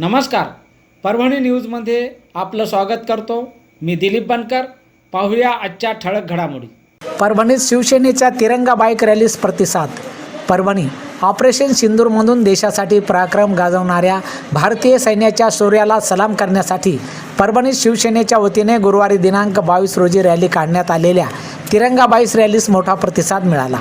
नमस्कार. परभणी न्यूजमध्ये आपलं स्वागत करतो. मी दिलीप बनकर. पाहूया आजच्या ठळक घडामोडी. परभणीत शिवसेनेच्या तिरंगा बाईक रॅलीस प्रतिसाद. परभणी ऑपरेशन सिंदूरमधून देशासाठी पराक्रम गाजवणाऱ्या भारतीय सैन्याच्या शौर्याला सलाम करण्यासाठी परभणीत शिवसेनेच्या वतीने गुरुवारी दिनांक बावीस रोजी रॅली काढण्यात आलेल्या तिरंगा बाईस रॅलीस मोठा प्रतिसाद मिळाला.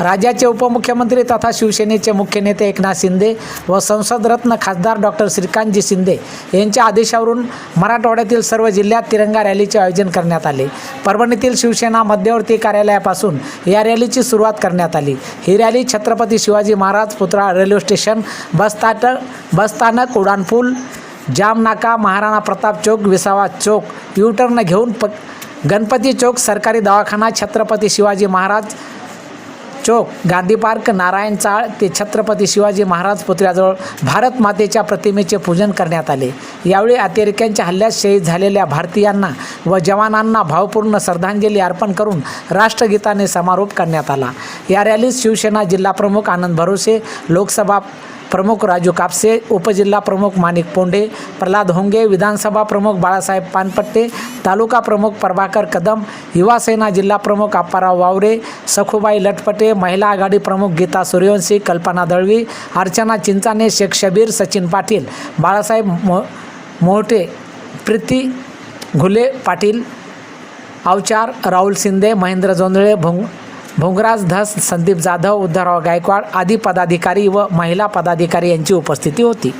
राज्याचे उपमुख्यमंत्री तथा शिवसेनेचे मुख्य नेते एकनाथ शिंदे व संसदरत्न खासदार डॉक्टर श्रीकांतजी शिंदे यांच्या आदेशावरून मराठवाड्यातील सर्व जिल्ह्यात तिरंगा रॅलीचे आयोजन करण्यात आले. परभणीतील शिवसेना मध्यवर्ती कार्यालयापासून या रॅलीची सुरुवात करण्यात आली. ही रॅली छत्रपती शिवाजी महाराज पुतळा रेल्वे स्टेशन बसस्थाट बसस्थानक उड्डाणपूल जामनाका महाराणा प्रताप चौक विसावा चौक युटर्न घेऊन प गणपती चौक सरकारी दवाखाना छत्रपती शिवाजी महाराज चौक गांधी पार्क नारायण चाळ ते छत्रपती शिवाजी महाराज पुतळ्याजवळ भारत मातेच्या प्रतिमेचे पूजन करण्यात आले. यावेळी अतिरेक्यांच्या हल्ल्यात शहीद झालेल्या भारतीयांना व जवानांना भावपूर्ण श्रद्धांजली अर्पण करून राष्ट्रगीताने समारोप करण्यात आला. या रॅलीत शिवसेना जिल्हाप्रमुख आनंद भरोसे लोकसभा प्रमुख राजू कापसे उपजिल्हा प्रमुख माणिक पोंडे प्रल्हाद होंगे विधानसभा प्रमुख बाळासाहेब पानपट्टे तालुका प्रमुख प्रभाकर कदम युवासेना जिल्हा प्रमुख आप्पाराव वावरे सखुबाई लटपटे महिला आघाडी प्रमुख गीता सूर्यवंशी कल्पना दळवी अर्चना चिंचाने शेख शबीर सचिन पाटील बाळासाहेब मो मोहटे प्रीती घुले पाटील अवचार राहुल शिंदे महेंद्र जोंधळे भोंग भोंगराज धस संदीप जाधव उद्धवराव गायकवाड आदी पदाधिकारी व महिला पदाधिकारी यांची उपस्थिती होती.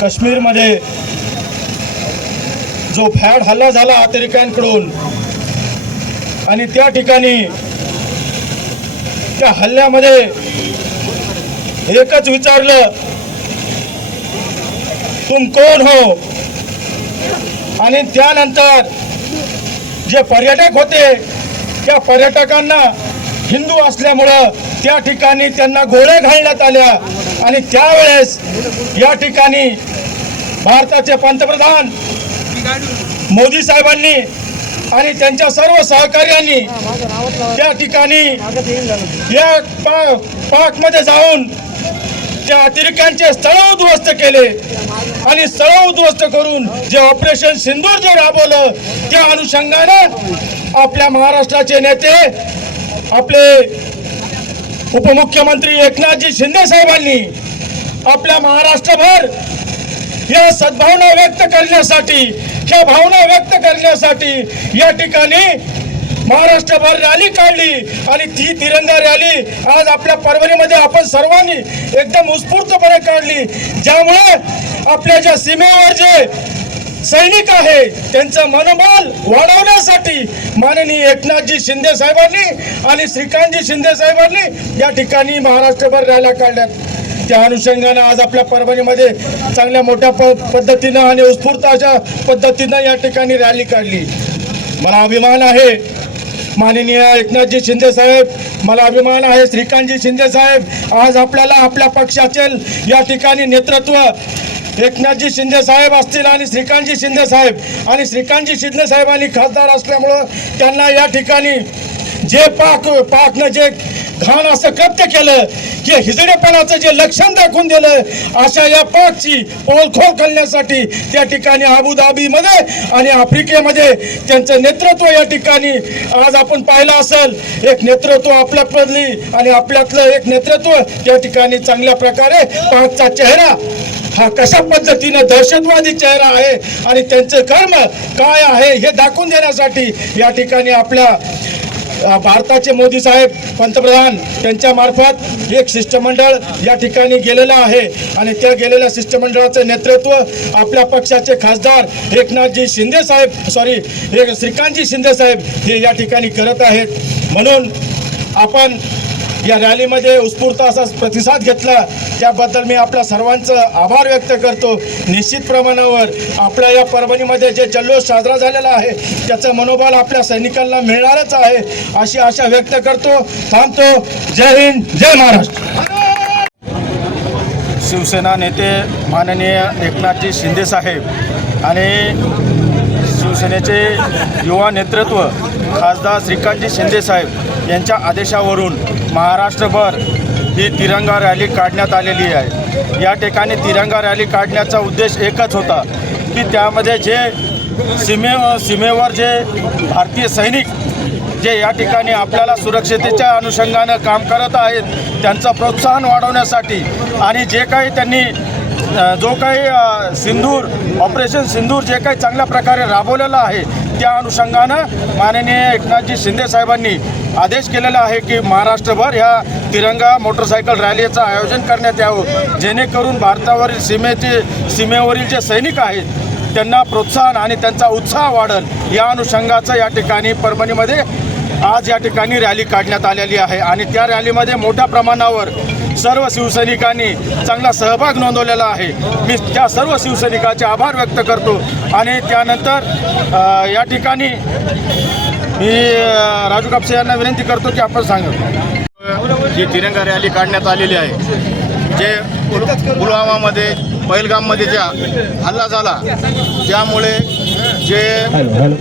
काश्मीरमध्ये जो फॅड हल्ला झाला अतिरेक्यांकडून आणि त्या ठिकाणी त्या हल्ल्यामध्ये एकच विचारलं तुम कोण हो? आणि त्यानंतर जे पर्यटक होते त्या पर्यटकांना हिंदू असल्यामुळं त्या ठिकाणी त्यांना गोळ्या घालण्यात आल्या आणि त्यावेळेस या ठिकाणी भारताचे पंतप्रधान मोदी साहेबांनी आणि त्यांच्या सर्व सहकार्यांनी त्या ठिकाणी या पा पाकमध्ये जाऊन त्या अतिरेक्यांचे स्थळ उद्ध्वस्त केले आणि स्थळ उद्ध्वस्त करून जे ऑपरेशन सिंदूर जे राबवलं त्या अनुषंगानं आपल्या महाराष्ट्राचे नेते आपले उपमुख्यमंत्री एकनाथजी शिंदे साहेबांनी आपल्या महाराष्ट्रभर या सद्भावना व्यक्त करण्यासाठी ह्या भावना व्यक्त करण्यासाठी या ठिकाणी महाराष्ट्रभर रॅली काढली आणि ती तिरंगा रॅली आज आपल्या परभणीमध्ये आपण सर्वांनी एकदम उत्स्फूर्तपणे काढली. ज्यामुळे आपल्या ज्या सीमेवर जे सैनिक आहे त्यांचं मनोबल वाढवण्यासाठी माननीय एकनाथजी शिंदे साहेबांनी आणि श्रीकांतजी शिंदे साहेबांनी या ठिकाणी महाराष्ट्रभर रॅल्या काढल्यात. त्या अनुषंगानं आज आपल्या परभणीमध्ये चांगल्या मोठ्या प पद्धतीनं आणि उत्स्फूर्त अशा पद्धतीनं या ठिकाणी रॅली काढली. मला अभिमान आहे. माननीय एकनाथजी शिंदे साहेब मला अभिमान आहे. श्रीकांतजी शिंदे साहेब आज आपल्याला आपल्या पक्षाचे या ठिकाणी नेतृत्व एकनाथजी शिंदे साहेब असतील आणि श्रीकांतजी शिंदे साहेब आणि श्रीकांतजी शिंदे साहेबांनी खासदार असल्यामुळं त्यांना या ठिकाणी जे पाक पाकनं जे घाण असं कृत्य केलं की हिजडेपणाचं जे लक्षण दाखवून दिलं अशा या पाकची पोलखोल करण्यासाठी त्या ठिकाणी अबुधाबीमध्ये आणि आफ्रिकेमध्ये त्यांचं नेतृत्व या ठिकाणी आज आपण पाहिलं असेल. एक नेतृत्व आपल्यापदली आणि आपल्यातलं एक नेतृत्व या ठिकाणी चांगल्या प्रकारे पाकचा चेहरा हा कशा पद्धतीनं दहशतवादी चेहरा आहे आणि त्यांचं कर्म काय आहे हे दाखवून देण्यासाठी या ठिकाणी आपल्या भारताचे मोदी साहेब पंतप्रधान त्यांच्या मार्फत एक शिष्टमंडळ या ठिकाणी गेलेलं आहे. आणि त्या गेलेल्या शिष्टमंडळाचं नेतृत्व आपल्या पक्षाचे खासदार एकनाथजी शिंदे साहेब सॉरी हे श्रीकांतजी शिंदे साहेब हे या ठिकाणी करत आहेत. म्हणून आपण या रॅलीमध्ये उत्स्फूर्त असा प्रतिसाद घेतला. त्याबद्दल मी आपल्या सर्वांचं आभार व्यक्त करतो. निश्चित प्रमाणावर आपल्या या परभणीमध्ये जे जल्लोष साजरा झालेला आहे त्याचं मनोबल आपल्या सैनिकांना मिळणारच आहे अशी आशा व्यक्त करतो. थांबतो. जय हिंद जय महाराष्ट्र. शिवसेना नेते माननीय एकनाथजी शिंदे साहेब आणि शिवसेनेचे युवा नेतृत्व खासदार श्रीकांतजी शिंदे साहेब यांच्या आदेशावरून महाराष्ट्रभर ही तिरंगा रॅली काढण्यात आलेली आहे. या ठिकाणी तिरंगा रॅली काढण्याचा उद्देश एकच होता की त्यामध्ये जे सीमे सीमेवर जे भारतीय सैनिक जे या ठिकाणी आपल्याला सुरक्षितेच्या अनुषंगानं काम करत आहेत त्यांचं प्रोत्साहन वाढवण्यासाठी आणि जे काही त्यांनी जो काही सिंदूर ऑपरेशन सिंदूर जे काही चांगल्या प्रकारे राबवलेलं आहे त्या अनुषंगानं माननीय एकनाथजी शिंदे साहेबांनी आदेश केलेला आहे की महाराष्ट्रभर ह्या तिरंगा मोटरसायकल रॅलीचं आयोजन करण्यात यावं. जेणेकरून भारतावरील सीमेचे सीमेवरील जे सैनिक आहेत त्यांना प्रोत्साहन आणि त्यांचा उत्साह वाढेल. या अनुषंगाचं या ठिकाणी परभणीमध्ये आज या ठिकाणी रॅली काढण्यात आलेली आहे. आणि त्या रॅलीमध्ये मोठ्या प्रमाणावर सर्व शिवसैनिकांनी चांगला सहभाग नोंदवलेला आहे. मी त्या सर्व शिवसैनिकाचे आभार व्यक्त करतो. आणि त्यानंतर या ठिकाणी मी राजू कापसे यांना विनंती करतो की आपण सांगा. जी तिरंगा रॅली काढण्यात आलेली आहे जे पुलवामामध्ये पहिलगाममध्ये ज्या हल्ला झाला त्यामुळे जे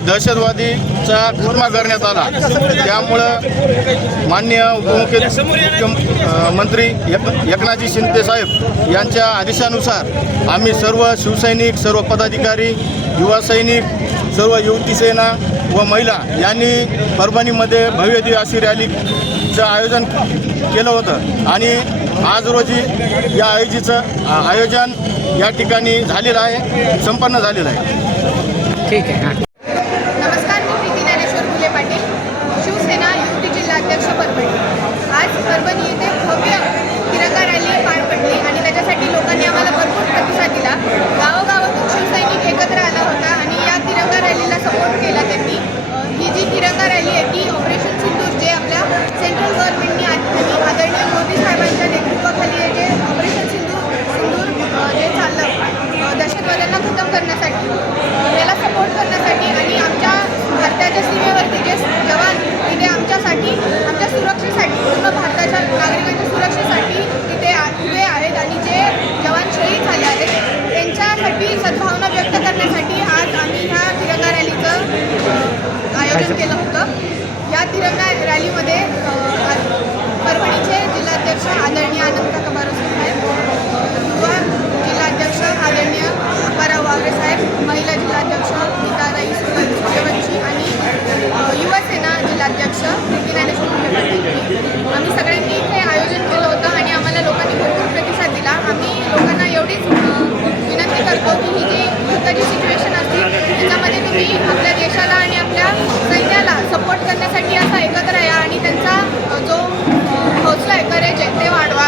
दहशतवादीचा खात्मा करण्यात आला त्यामुळं मान्य उपमुख्यमंत्री एक एकनाथजी शिंदे साहेब यांच्या आदेशानुसार आम्ही सर्व शिवसैनिक सर्व पदाधिकारी युवा सैनिक सर्व युवती सेना व महिला यांनी परभणीमध्ये भव्य अशी रॅलीचं आयोजन केलं होतं. आणि आज रोजी या आयोजीचं आयोजन या ठिकाणी झालेलं आहे संपन्न झालेलं आहे. ठीक आहे हां नमस्कार मी प्रीती ज्ञानेश्वर फुले पाटील शिवसेना युवती जिल्हाध्यक्ष परभणी आज परभणी येथे भव्य तिरंगा रॅली पार पडली आणि त्याच्यासाठी लोकांनी आम्हाला भरपूर प्रतिसाद दिला गावोगावातून शिवसैनिक एकत्र आला होता आणि या तिरंगा रॅलीला सपोर्ट केला त्यांनी अ, ही जी तिरंगा रॅली आहे ती ऑपरेशन सिंदूर जे आपल्या सेंट्रल गव्हर्नमेंटनी आणि आदरणीय मोदी साहेबांच्या नेतृत्वाखाली हे जे ऑपरेशन सिंदूर सिंदूर अ, जे चाललं अ, दहशतवाद्यांना खतम करण्यासाठी अ, याला सपोर्ट करण्यासाठी आणि आमच्या भारताच्या सीमेवरती जे जवान तिथे आमच्यासाठी आमच्या सुरक्षेसाठी पूर्ण भारताच्या नागरिकांच्या सुरक्षेसाठी तिथे आ- उभे आहेत आणि जे जवान शहीद झाले आहेत त्यांच्यासाठी सद्भावना व्यक्त करण्यासाठी आज आम्ही ह्या तिरंगा रॅलीचं अ, आयोजन केलं होतं. या तिरंगा रॅलीमध्ये परभणीचे जिल्हाध्यक्ष आदरणीय आनंद कबार साहेब युवा जिल्हाध्यक्ष आदरणीय अपारा वावरे साहेब महिला जिल्हाध्यक्ष गीताराई सूर्य- सूर्यवंशी आणि अ, युवसेना जिल्हाध्यक्ष प्रीती ज्ञानेश्वर फुले पाटील आम्ही सगळ्यांनी इथे आयोजन केलं होतं आणि आम्हाला लोकांनी भरपूर प्रतिसाद दिला आम्ही लोकांना एवढीच अ, विनंती करतो की ही जी युद्धाची सिच्युएशन असते त्याच्यामध्ये तुम्ही आपल्या देशाला आणि आपल्या सैन्याला सपोर्ट करण्यासाठी असा एकत्र या आणि त्यांचा अ, जो अ, हौसला आहे करेज आहे ते वाढवा